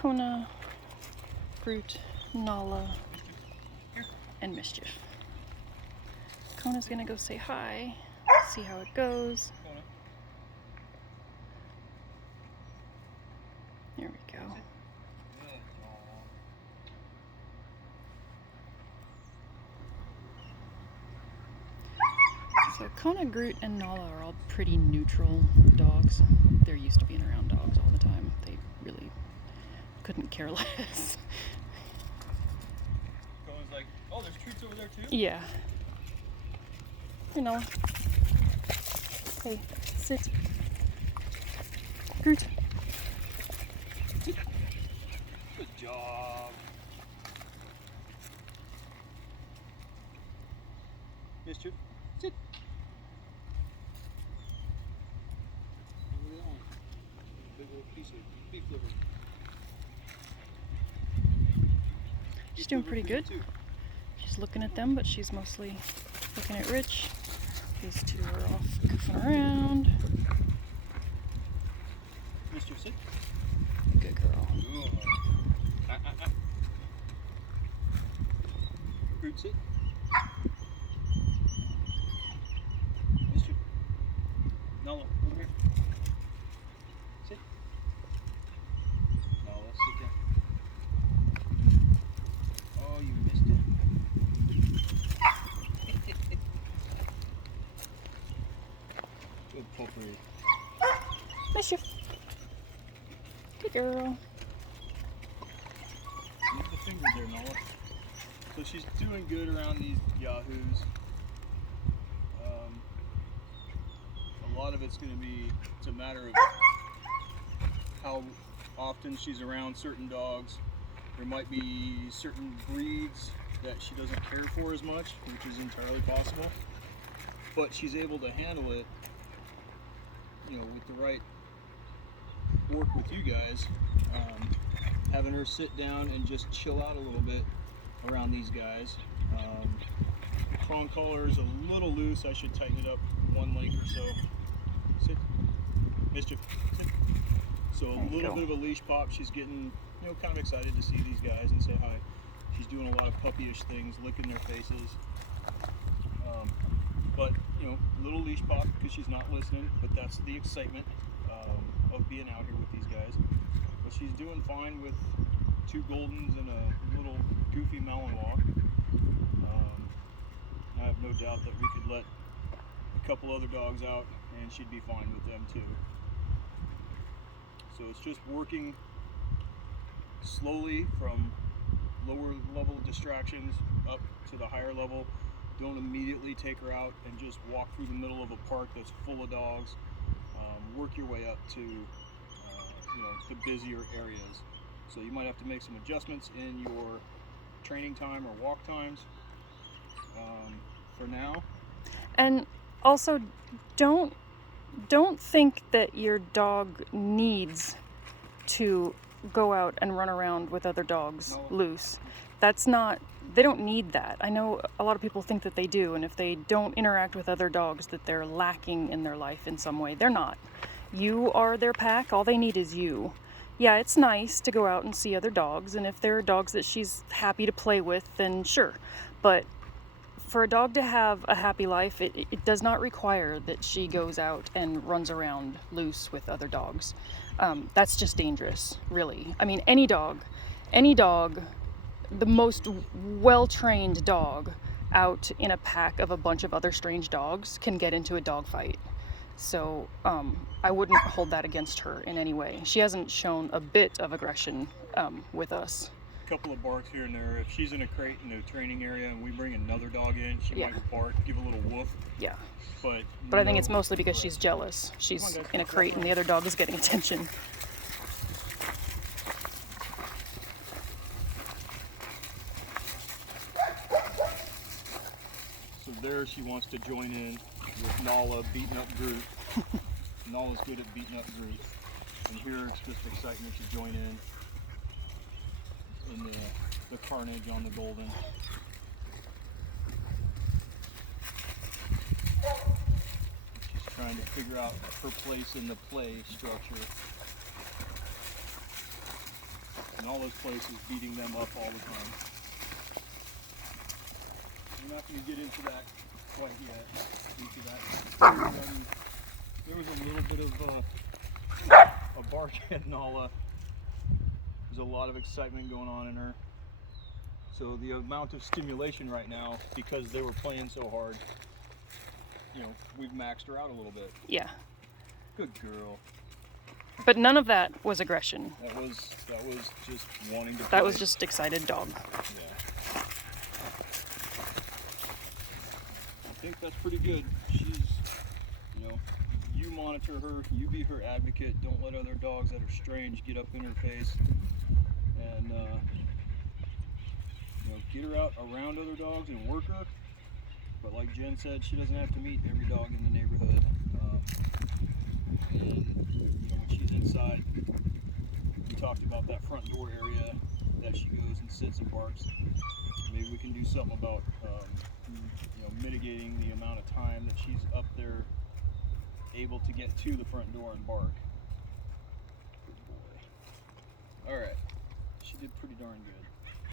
Kona, Groot, Nala, and Mischief. Kona's gonna go say hi, see how it goes. There we go. So Kona, Groot, and Nala are all pretty neutral dogs. They're used to being around dogs all the time. They really couldn't care less. Kona's like, oh, there's treats over there too? Yeah. Here, Nala. Hey, sit. Groot. Good job. Mischief, sit. Look at that one. Big old piece of beef liver. She's doing pretty good. She's looking at them, but she's mostly looking at Rich. These two are off goofing around. Mischief, sit. Good girl. Groot, sit. Mischief. Nala, over here. Sit. Nala, sit down. Oh, you missed it. Good potpourri. Mischief. Good girl. Use the fingers there, Nala. So she's doing good around these yahoos. A lot of it's going to be, it's a matter of how often she's around certain dogs. There might be certain breeds that she doesn't care for as much, which is entirely possible. But she's able to handle it, you know, with the right work with you guys. Having her sit down and just chill out a little bit around these guys. Prong collar is a little loose. I should tighten it up one link or so. Sit. Mischief. Sit. So a little bit of a leash pop. She's getting, you know, kind of excited to see these guys and say hi. She's doing a lot of puppyish things, licking their faces. But, you know, little leash pop because she's not listening, but that's the excitement of being out here with these guys. But she's doing fine with two Goldens and a little goofy Malinois. I have no doubt that we could let a couple other dogs out and she'd be fine with them too. So it's just working slowly from lower level distractions up to the higher level. Don't immediately take her out and just walk through the middle of a park that's full of dogs. Work your way up to you know, the busier areas. So you might have to make some adjustments in your training time or walk times for now. And also, don't think that your dog needs to go out and run around with other dogs loose. That's not, they don't need that. I know a lot of people think that they do, and if they don't interact with other dogs, that they're lacking in their life in some way. They're not. You are their pack. All they need is you. Yeah, it's nice to go out and see other dogs, and if there are dogs that she's happy to play with, then sure. But for a dog to have a happy life, it does not require that she goes out and runs around loose with other dogs. That's just dangerous, really. I mean, any dog, the most well-trained dog out in a pack of a bunch of other strange dogs can get into a dog fight. So I wouldn't hold that against her in any way. She hasn't shown a bit of aggression with us. A couple of barks here and there. If she's in a crate in the training area and we bring another dog in, she might bark, give a little woof. Yeah. But I think it's mostly because she's jealous. She's in a crate and the other dog is getting attention. So there she wants to join in with Nala beating up Groot. Nala's good at beating up Groot. And here it's just excitement to join in the carnage on the Golden. She's trying to figure out her place in the play structure. and all those places beating them up all the time. We're not going to get into that quite yet. There was a little bit of a bark at Nala. There's a lot of excitement going on in her. So the amount of stimulation right now, because they were playing so hard, you know, we've maxed her out a little bit. Yeah. Good girl. But none of that was aggression. That was just wanting to play. That was just excited dog. Yeah. I think that's pretty good. She's, you know, you monitor her, you be her advocate. Don't let other dogs that are strange get up in her face. And, you know, get her out around other dogs and work her. But like Jen said, she doesn't have to meet every dog in the neighborhood. And, you know, when she's inside, we talked about that front door area that she goes and sits and barks. Maybe we can do something about, you know, mitigating the amount of time that she's up there able to get to the front door and bark. Good boy. All right, she did pretty darn good.